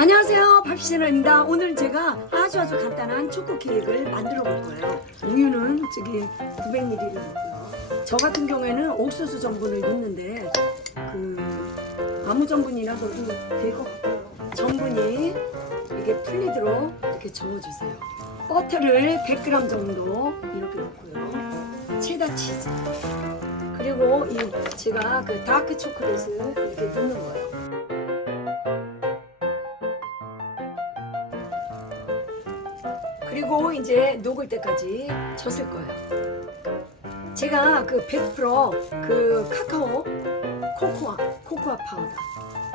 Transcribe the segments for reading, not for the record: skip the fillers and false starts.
안녕하세요, 박시진아입니다. 오늘 제가 아주 간단한 초코 케이크를 만들어 볼 거예요. 우유는 저기 900ml를 넣고요. 저 같은 경우에는 옥수수 전분을 넣는데 아무 전분이나 넣어도 될 것 같고요. 전분이 이게 풀리도록 이렇게 저어주세요. 버터를 100g 정도 이렇게 넣고요. 체다 치즈, 그리고 제가 다크 초콜릿을 이렇게 넣는 거예요. 그리고 이제 녹을 때까지 젖을 거예요. 제가 100% 카카오 코코아 파우더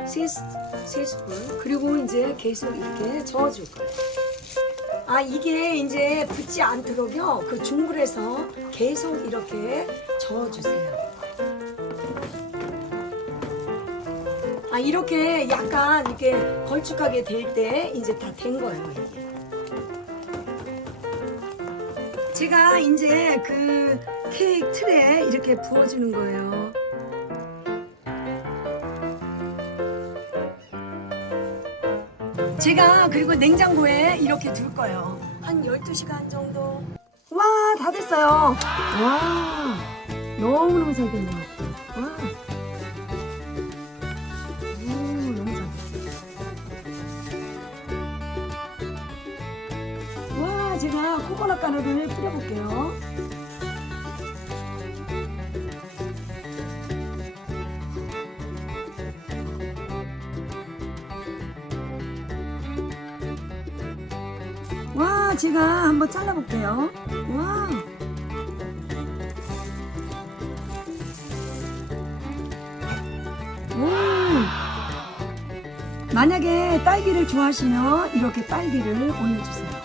3스푼, 그리고 이제 계속 이렇게 저어줄 거예요. 이게 이제 붙지 않도록요, 중불에서 계속 이렇게 저어주세요. 이렇게 약간 이렇게 걸쭉하게 될 때 이제 다 된 거예요, 이게. 제가 이제 케이크 틀에 이렇게 부어주는 거예요. 제가 그리고 냉장고에 이렇게 둘 거예요. 한 12시간 정도. 와, 다 됐어요. 와, 너무너무 잘 됐네요. 와. 너무 잘 됐어요. 와, 제가 코코넛 가루를 뿌려볼게요. 와, 제가 한번 잘라볼게요. 와. 오. 만약에 딸기를 좋아하시면 이렇게 딸기를 올려주세요.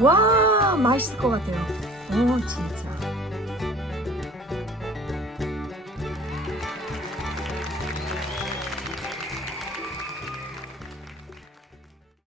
와, 맛있을 것 같아요. 진짜.